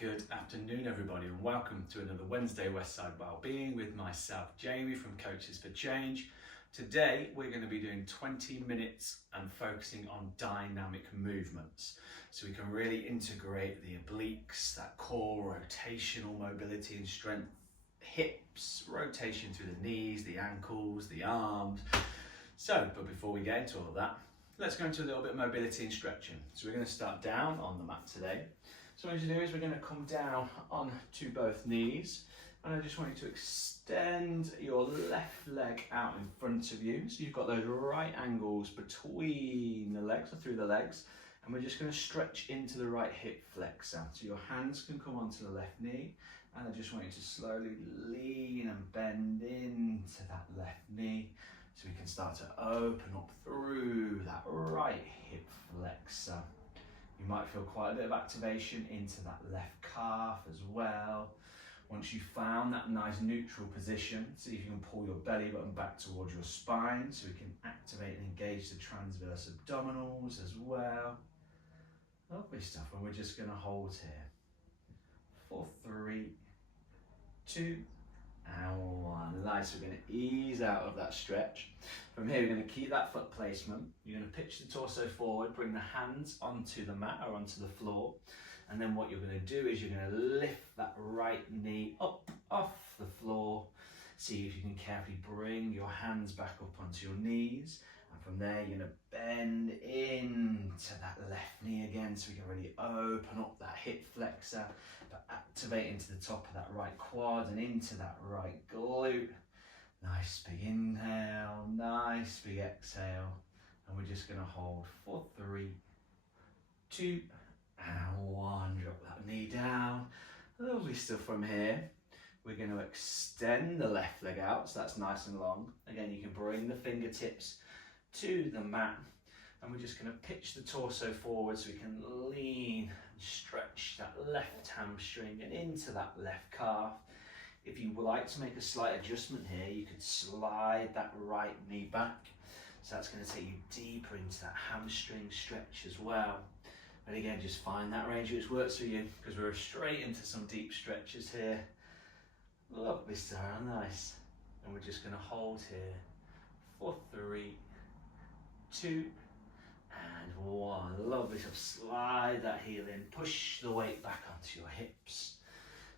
Good afternoon, everybody, and welcome to another Wednesday Westside Wellbeing with myself, Jamie from Coaches for Change. Today, we're going to be doing 20 minutes and focusing on dynamic movements. So we can really integrate the obliques, that core, rotational mobility and strength, hips, rotation through the knees, the ankles, the arms. But before we get into all of that, let's go into a little bit of mobility and stretching. So we're going to start down on the mat today. So what you do is we're going to come down onto both knees, and I just want you to extend your left leg out in front of you. So you've got those right angles between the legs or through the legs, and we're just going to stretch into the right hip flexor. So your hands can come onto the left knee, and I just want you to slowly lean and bend into that left knee so we can start to open up through that right hip flexor. You might feel quite a bit of activation into that left calf as well. Once you've found that nice neutral position, see if you can pull your belly button back towards your spine so we can activate and engage the transverse abdominals as well. Lovely stuff, and we're just going to hold here for 3, 2, and 1. Nice, we're going to ease out of that stretch. From here, we're going to keep that foot placement. You're going to pitch the torso forward, bring the hands onto the mat or onto the floor. And then what you're going to do is you're going to lift that right knee up off the floor. See if you can carefully bring your hands back up onto your knees. And from there, you're going to bend into that left knee again so we can really open up that hip flexor, but activate into the top of that right quad and into that right glute. Nice big inhale, nice big exhale. And we're just going to hold for 3, 2, and 1. Drop that knee down. Lovely stuff. From here, we're going to extend the left leg out, so that's nice and long. Again, you can bring the fingertips to the mat, and we're just going to pitch the torso forward so we can lean and stretch that left hamstring and into that left calf. If you would like to make a slight adjustment here, you could slide that right knee back. So that's going to take you deeper into that hamstring stretch as well. And again, just find that range which works for you, because we're straight into some deep stretches here. Lovely stuff, nice. And we're just going to hold here for 3, 2, and 1. Lovely stuff. Slide that heel in, push the weight back onto your hips.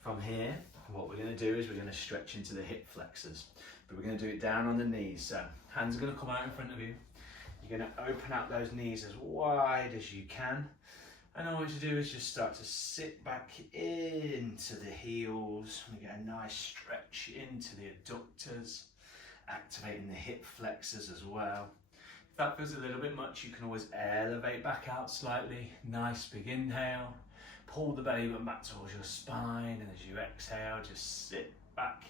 From here, what we're going to do is we're going to stretch into the hip flexors, but we're going to do it down on the knees. So hands are going to come out in front of you. You're going to open out those knees as wide as you can. And all you want to do is just start to sit back into the heels. We get a nice stretch into the adductors, activating the hip flexors as well. If that feels a little bit much, you can always elevate back out slightly. Nice big inhale. Pull the belly button back towards your spine, and as you exhale, just sit back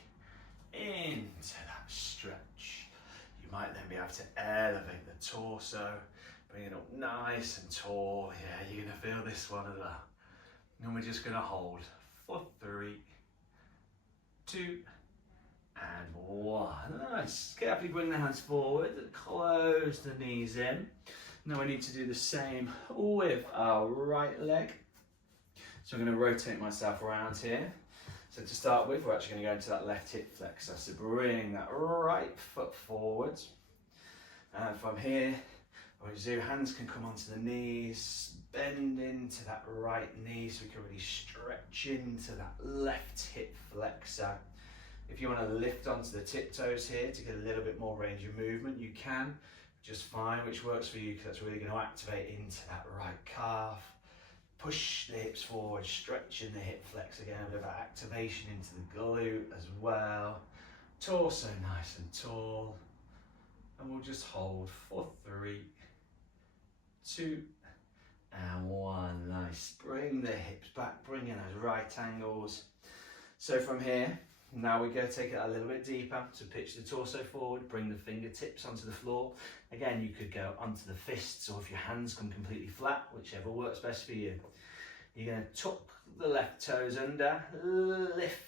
into that stretch. You might then be able to elevate the torso, bring it up nice and tall. Yeah, you're going to feel this one as well. And we're just going to hold for 3, 2, and 1. Nice. Carefully bring the hands forward, close the knees in. Now we need to do the same with our right leg. So I'm going to rotate myself around here. So to start with, we're actually going to go into that left hip flexor. So bring that right foot forwards. And from here, what you do, hands can come onto the knees, bend into that right knee so we can really stretch into that left hip flexor. If you want to lift onto the tiptoes here to get a little bit more range of movement, you can. Just find which works for you, because that's really going to activate into that right calf. Push the hips forward, stretching the hip flex again, a bit of activation into the glute as well. Torso nice and tall. And we'll just hold for 3, 2, and 1. Nice. Bring the hips back, bring in those right angles. So from here, now we go take it a little bit deeper. So pitch the torso forward, bring the fingertips onto the floor. Again, you could go onto the fists, or if your hands come completely flat, whichever works best for you. You're going to tuck the left toes under, lift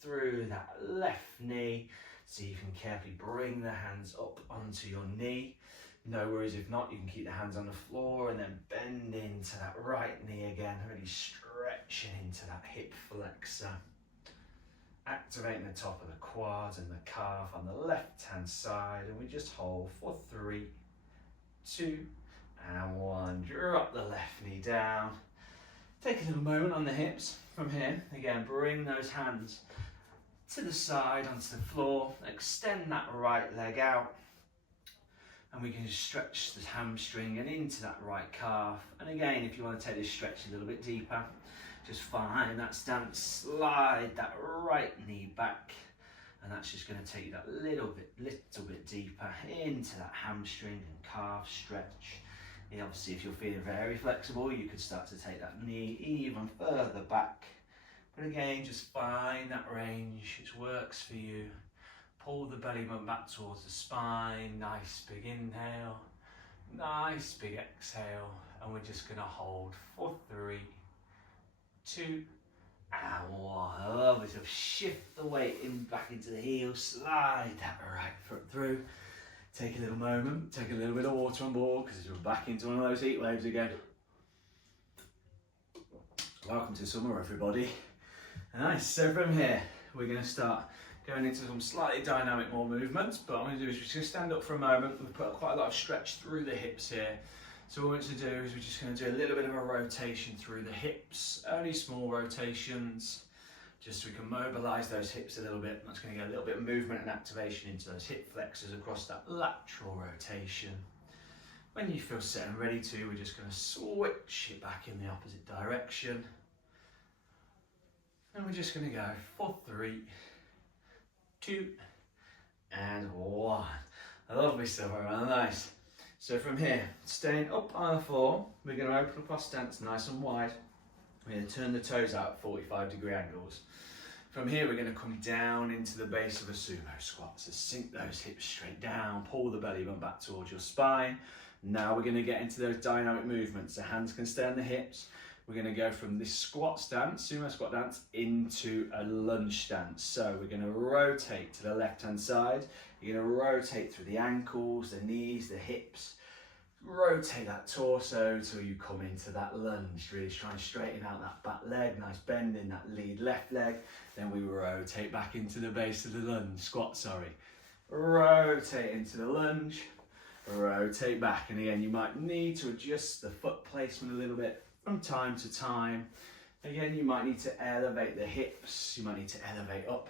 through that left knee. So you can carefully bring the hands up onto your knee. No worries if not, you can keep the hands on the floor and then bend into that right knee again, really stretching into that hip flexor. Activating the top of the quads and the calf on the left hand side, and we just hold for 3, 2, and 1. Drop the left knee down. Take a little moment on the hips. From here, again, bring those hands to the side onto the floor. Extend that right leg out. And we can just stretch the hamstring and into that right calf. And again, if you want to take this stretch a little bit deeper, just find that stance, slide that right knee back. And that's just going to take you that little bit deeper into that hamstring and calf stretch. And obviously, if you're feeling very flexible, you could start to take that knee even further back. But again, just find that range which works for you. Pull the belly button back towards the spine. Nice big inhale, nice big exhale. And we're just going to hold for 3, 2, and 1. Lovely. So shift the weight back into the heels. Slide that right foot through. Take a little moment, take a little bit of water on board because we're back into one of those heat waves again. Welcome to summer, everybody. Nice, so from here, we're going to start going into some slightly dynamic more movements, but what I'm going to do is we're just going to stand up for a moment. We've put quite a lot of stretch through the hips here. So what we're going to do is we're just going to do a little bit of a rotation through the hips, only small rotations. Just so we can mobilise those hips a little bit. That's going to get a little bit of movement and activation into those hip flexors across that lateral rotation. When you feel set and ready to, we're just going to switch it back in the opposite direction. And we're just going to go for 3, 2, and 1. Lovely stuff, everyone. Nice. So from here, staying up on the floor, we're going to open up our stance nice and wide. We're going to turn the toes out at 45-degree angles. From here, we're going to come down into the base of a sumo squat. So sink those hips straight down, pull the belly button back towards your spine. Now we're going to get into those dynamic movements. The hands can stay on the hips. We're going to go from this squat stance, sumo squat stance, into a lunge stance. So we're going to rotate to the left-hand side. You're going to rotate through the ankles, the knees, the hips. Rotate that torso till you come into that lunge, really try and straighten out that back leg, nice bend in that lead left leg. Then we rotate back into the base of the lunge, squat, sorry. Rotate into the lunge, rotate back. And again, you might need to adjust the foot placement a little bit from time to time. Again, you might need to elevate the hips, you might need to elevate up,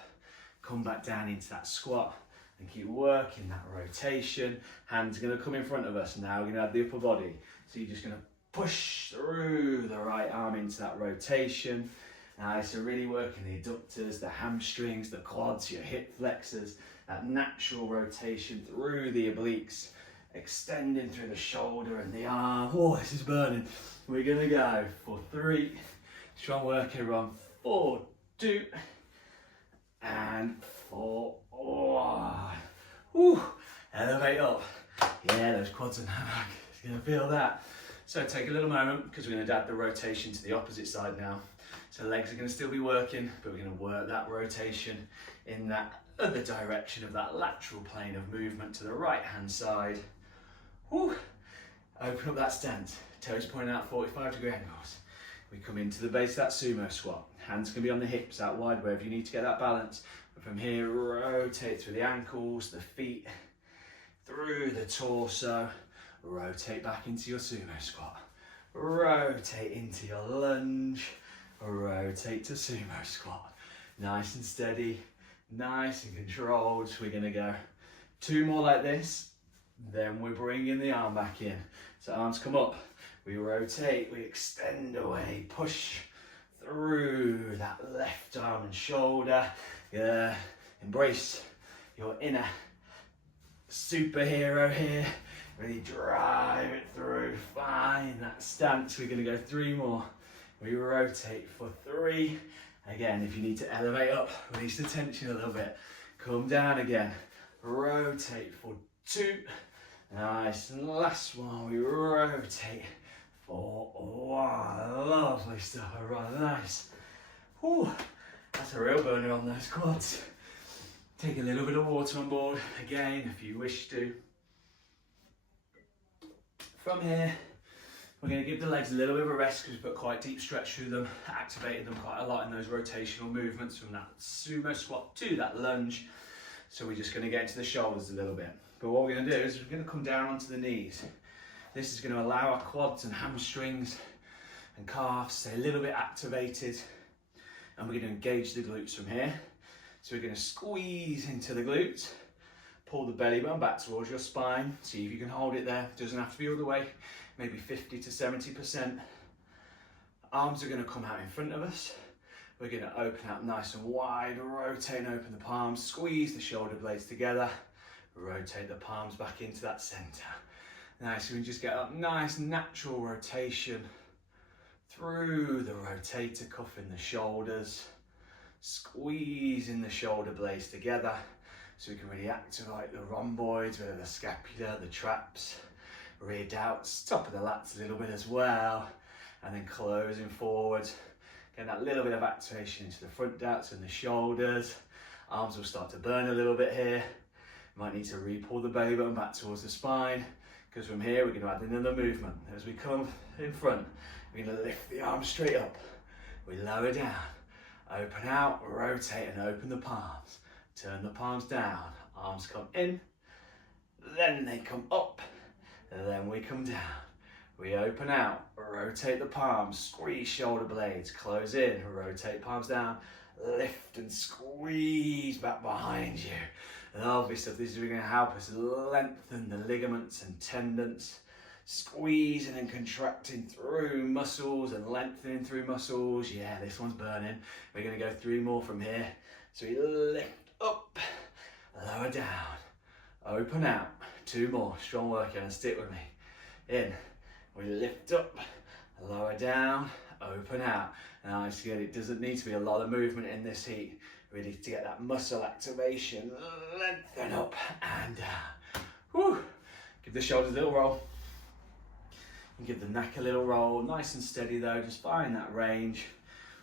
come back down into that squat. And keep working that rotation. Hands are going to come in front of us. Now we're going to add the upper body. So you're just going to push through the right arm into that rotation. Nice, so really working the adductors, the hamstrings, the quads, your hip flexors. That natural rotation through the obliques. Extending through the shoulder and the arm. Oh, this is burning. We're going to go for 3. Strong work, everyone. 4, 2, and 4. Oh, woo, elevate up. Yeah, those quads are now back. You're going to feel that. So take a little moment because we're going to add the rotation to the opposite side now. So legs are going to still be working, but we're going to work that rotation in that other direction of that lateral plane of movement to the right hand side. Woo. Open up that stance. Toes pointing out 45-degree angles. We come into the base of that sumo squat. Hands can be on the hips out wide wherever you need to get that balance. From here, rotate through the ankles, the feet, through the torso. Rotate back into your sumo squat. Rotate into your lunge. Rotate to sumo squat. Nice and steady, nice and controlled. We're going to go 2 more like this. Then we're bringing the arm back in. So arms come up. We rotate, we extend away, push through that left arm and shoulder. Yeah, embrace your inner superhero here. Really drive it through. Find that stance. We're going to go 3 more. We rotate for 3. Again, if you need to elevate up, release the tension a little bit. Come down again. Rotate for 2. Nice. And last one, we rotate for 1. Lovely stuff. Right, nice. Whew. That's a real burner on those quads. Take a little bit of water on board, again, if you wish to. From here, we're going to give the legs a little bit of a rest because we put quite deep stretch through them, activated them quite a lot in those rotational movements from that sumo squat to that lunge. So we're just going to get into the shoulders a little bit. But what we're going to do is we're going to come down onto the knees. This is going to allow our quads and hamstrings and calves to stay a little bit activated. And we're going to engage the glutes from here. So we're going to squeeze into the glutes, pull the belly button back towards your spine. See if you can hold it there. It doesn't have to be all the way, maybe 50 to 70%. Arms are going to come out in front of us. We're going to open out nice and wide, rotate and open the palms, squeeze the shoulder blades together, rotate the palms back into that center. Nice, so we just get a nice natural rotation through the rotator cuff in the shoulders, squeezing the shoulder blades together so we can really activate the rhomboids, whether the scapula, the traps, rear delts, top of the lats a little bit as well, and then closing forward. Getting that little bit of activation into the front delts and the shoulders. Arms will start to burn a little bit here. Might need to re-pull the belly button back towards the spine, because from here we're going to add another movement. As we come in front, we're going to lift the arms straight up. We lower down, open out, rotate and open the palms. Turn the palms down, arms come in, then they come up, and then we come down. We open out, rotate the palms, squeeze shoulder blades, close in, rotate palms down, lift and squeeze back behind you. And obviously this is going to help us lengthen the ligaments and tendons, squeezing and contracting through muscles and lengthening through muscles. Yeah, this one's burning. We're going to go 3 more from here. So we lift up, lower down, open out. 2 more, strong work here, and stick with me. In. We lift up, lower down, open out. Nice, good. It doesn't need to be a lot of movement in this heat, really, to get that muscle activation. Lengthen up and down. Woo. Give the shoulders a little roll. And give the neck a little roll. Nice and steady though, just find that range.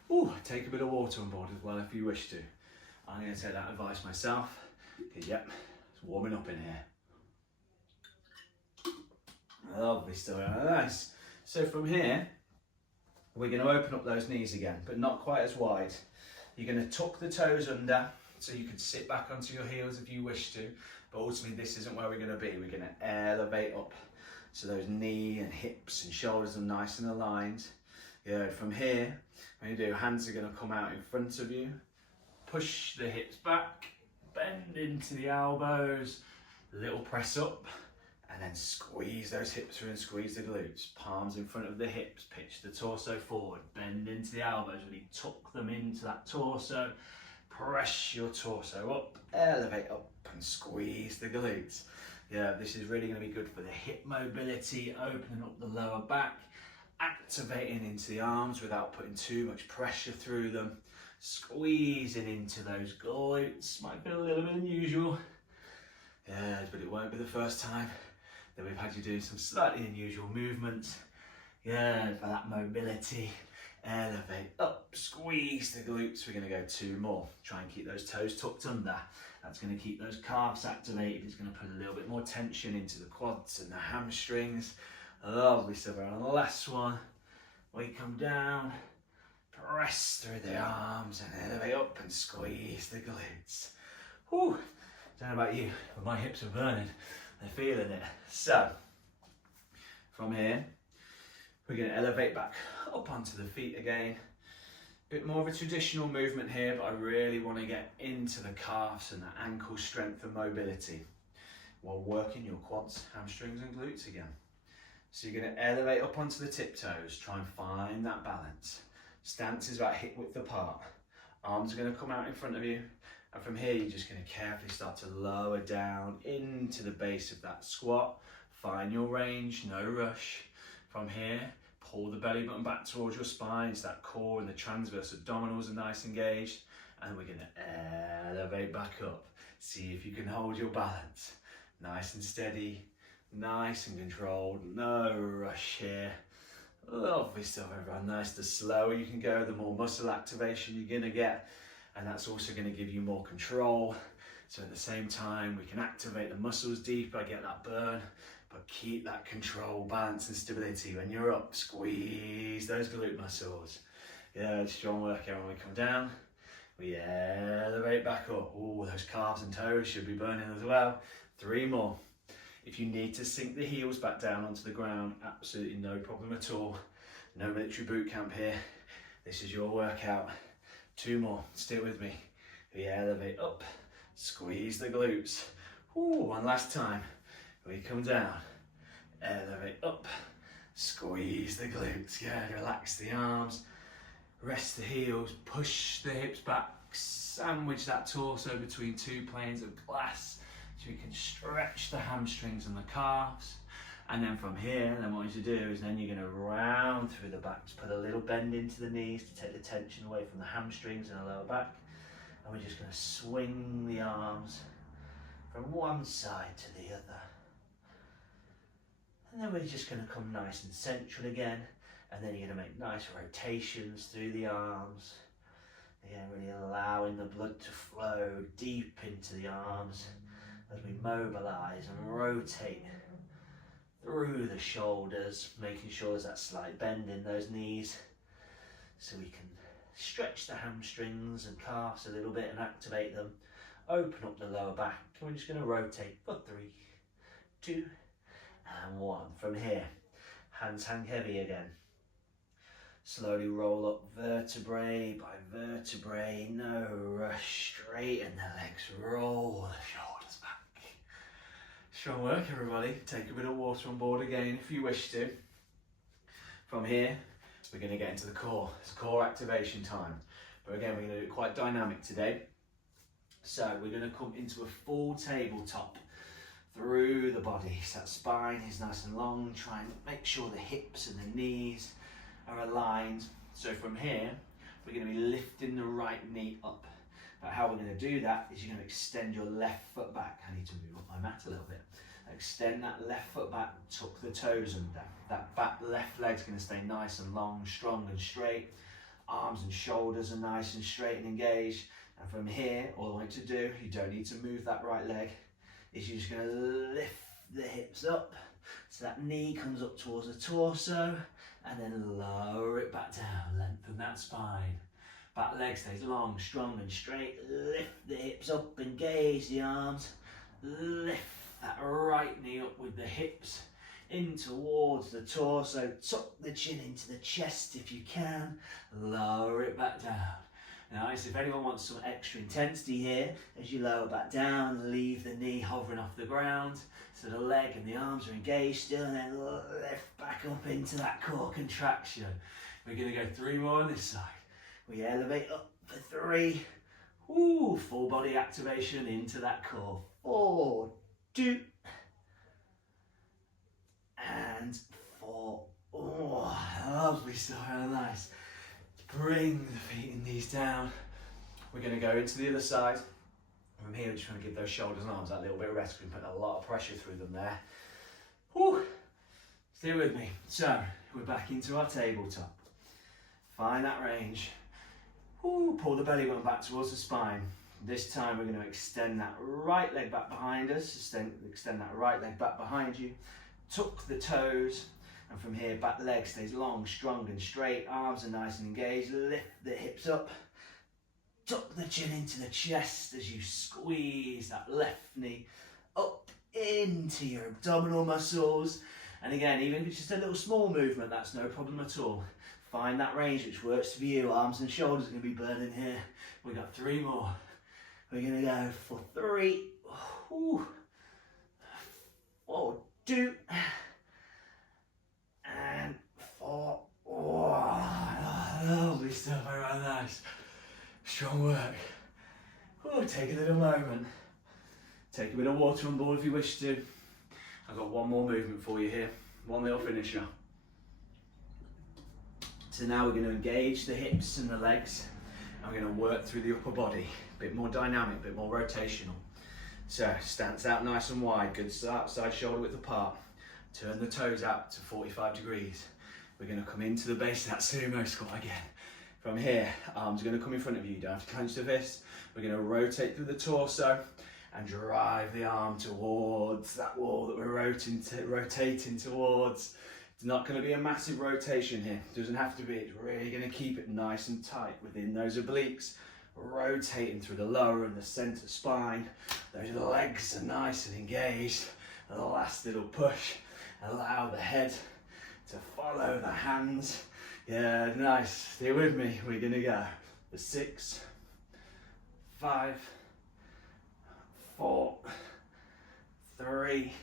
Woo. Take a bit of water on board as well if you wish to. I'm going to take that advice myself. Okay, yep, it's warming up in here. Lovely stuff, nice. So from here, we're going to open up those knees again, but not quite as wide. You're going to tuck the toes under, so you can sit back onto your heels if you wish to, but ultimately this isn't where we're going to be. We're going to elevate up, so those knee and hips and shoulders are nice and aligned. Yeah, from here, when you do, hands are going to come out in front of you, push the hips back, bend into the elbows, little press up, and then squeeze those hips through and squeeze the glutes. Palms in front of the hips, pitch the torso forward, bend into the elbows, really tuck them into that torso. Press your torso up, elevate up and squeeze the glutes. Yeah, this is really going to be good for the hip mobility, opening up the lower back, activating into the arms without putting too much pressure through them, squeezing into those glutes. Might feel a little bit unusual, yeah, but it won't be the first time that we've had you do some slightly unusual movements. Yeah, for that mobility. Elevate up, squeeze the glutes. We're going to go 2 more. Try and keep those toes tucked under. That's going to keep those calves activated. It's going to put a little bit more tension into the quads and the hamstrings. Lovely stuff. And the last one, we come down, press through the arms and elevate up and squeeze the glutes. Whew. Don't know about you, but my hips are burning. They're feeling it. So, from here, we're going to elevate back up onto the feet again. Bit more of a traditional movement here, but I really want to get into the calves and the ankle strength and mobility while working your quads, hamstrings and glutes again. So you're going to elevate up onto the tiptoes, try and find that balance. Stance is about hip width apart. Arms are going to come out in front of you. And from here, you're just going to carefully start to lower down into the base of that squat. Find your range, no rush. From here, pull the belly button back towards your spine, so that core and the transverse abdominals are nice engaged. And we're going to elevate back up. See if you can hold your balance. Nice and steady, nice and controlled, no rush here. Lovely stuff, everyone. Nice. The slower you can go, the more muscle activation you're going to get. And that's also going to give you more control. So at the same time, we can activate the muscles deeper, get that burn, but keep that control, balance and stability. When you're up, squeeze those glute muscles. Yeah, strong workout. When we come down, we elevate back up. Oh, those calves and toes should be burning as well. 3 more. If you need to sink the heels back down onto the ground, absolutely no problem at all. No military boot camp here. This is your workout. 2 more, stick with me. We elevate up, squeeze the glutes. Ooh, one last time. We come down, elevate up, squeeze the glutes. Yeah, relax the arms, rest the heels, push the hips back, sandwich that torso between 2 planes of glass so you can stretch the hamstrings and the calves. And then from here, then what you do is then you're going to round through the back, just put a little bend into the knees to take the tension away from the hamstrings and the lower back. And we're just going to swing the arms from one side to the other. And then we're just going to come nice and central again. And then you're going to make nice rotations through the arms. Again, really allowing the blood to flow deep into the arms as we mobilize and rotate through the shoulders, making sure there's that slight bend in those knees so we can stretch the hamstrings and calves a little bit and activate them. Open up the lower back, and we're just going to rotate for 3, 2, and 1. From here, hands hang heavy again. Slowly roll up vertebrae by vertebrae, no rush, straighten the legs, roll the shoulders back. Strong work, everybody. Take a bit of water on board again if you wish to. From here, we're going to get into the core. It's core activation time. But again, we're going to do it quite dynamic today. So we're going to come into a full tabletop through the body. So that spine is nice and long. Try and make sure the hips and the knees are aligned. So from here, we're going to be lifting the right knee up. But how we're going to do that is you're going to extend your left foot back. I need to move up my mat a little bit. Extend that left foot back, tuck the toes under. That back left leg's going to stay nice and long, strong and straight. Arms and shoulders are nice and straight and engaged. And from here, all I want to do, you don't need to move that right leg, is you're just going to lift the hips up. So that knee comes up towards the torso, and then lower it back down, lengthen that spine. Back leg stays long, strong and straight. Lift the hips up, engage the arms. Lift that right knee up with the hips in towards the torso. Tuck the chin into the chest if you can. Lower it back down. Nice. If anyone wants some extra intensity here, as you lower back down, leave the knee hovering off the ground so the leg and the arms are engaged still, and then lift back up into that core contraction. We're going to go 3 more on this side. We elevate up for 3. Woo, full body activation into that core. 4, 2, and 4. Oh, lovely stuff, how nice. Bring the feet and knees down. We're going to go into the other side. From here, we're just trying to give those shoulders and arms that little bit of rest. We've put a lot of pressure through them there. Woo. Stay with me. So, we're back into our tabletop. Find that range. Woo. Pull the belly button back towards the spine. This time we're going to extend that right leg back behind us. Extend that right leg back behind you. Tuck the toes. And from here, back leg stays long, strong and straight. Arms are nice and engaged. Lift the hips up. Tuck the chin into the chest as you squeeze that left knee up into your abdominal muscles. And again, even if it's just a little small movement, that's no problem at all. Find that range which works for you. Arms and shoulders are going to be burning here. We've got 3 more. We're going to go for 3, 4, 2, and 4. Oh, lovely stuff, very nice. Strong work. Oh, take a little moment. Take a bit of water on board if you wish to. I've got 1 more movement for you here. 1 little finisher. So now we're going to engage the hips and the legs. And we're going to work through the upper body. A bit more dynamic, a bit more rotational. So, stance out nice and wide. Good outside shoulder width apart. Turn the toes out to 45 degrees. We're going to come into the base of that sumo squat again. From here, arms are going to come in front of you. You don't have to clench the fists. We're going to rotate through the torso. and drive the arm towards that wall that we're rotating towards. It's not going to be a massive rotation here. It doesn't have to be. It's really going to keep it nice and tight within those obliques, rotating through the lower and the center spine. Those legs are nice and engaged. And the last little push, allow the head to follow the hands. Yeah, nice. Stay with me. We're going to go for 6, 5, 4, 3.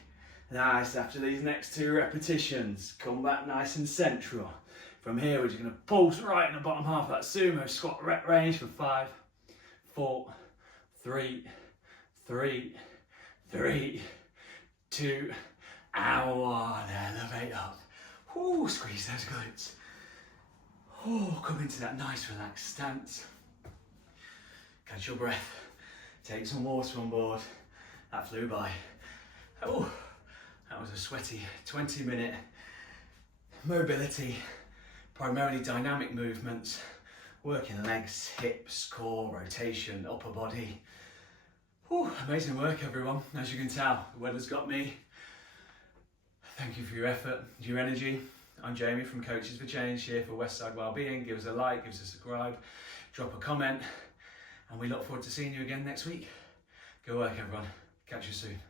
Nice. After these next 2 repetitions, come back nice and central. From here, we're just going to pulse right in the bottom half of that sumo squat rep range for 5, 4, 3, 2, and 1. Elevate up. Ooh, squeeze those glutes. Oh, come into that nice relaxed stance. Catch your breath. Take some water on board. That flew by. Oh, that was a sweaty 20-minute mobility, primarily dynamic movements, working legs, hips, core, rotation, upper body. Oh, amazing work, everyone. As you can tell, the weather's got me. Thank you for your effort, your energy. I'm Jamie from Coaches for Change, here for Westside Wellbeing. Give us a like, give us a subscribe, drop a comment, and we look forward to seeing you again next week. Good work, everyone. Catch you soon.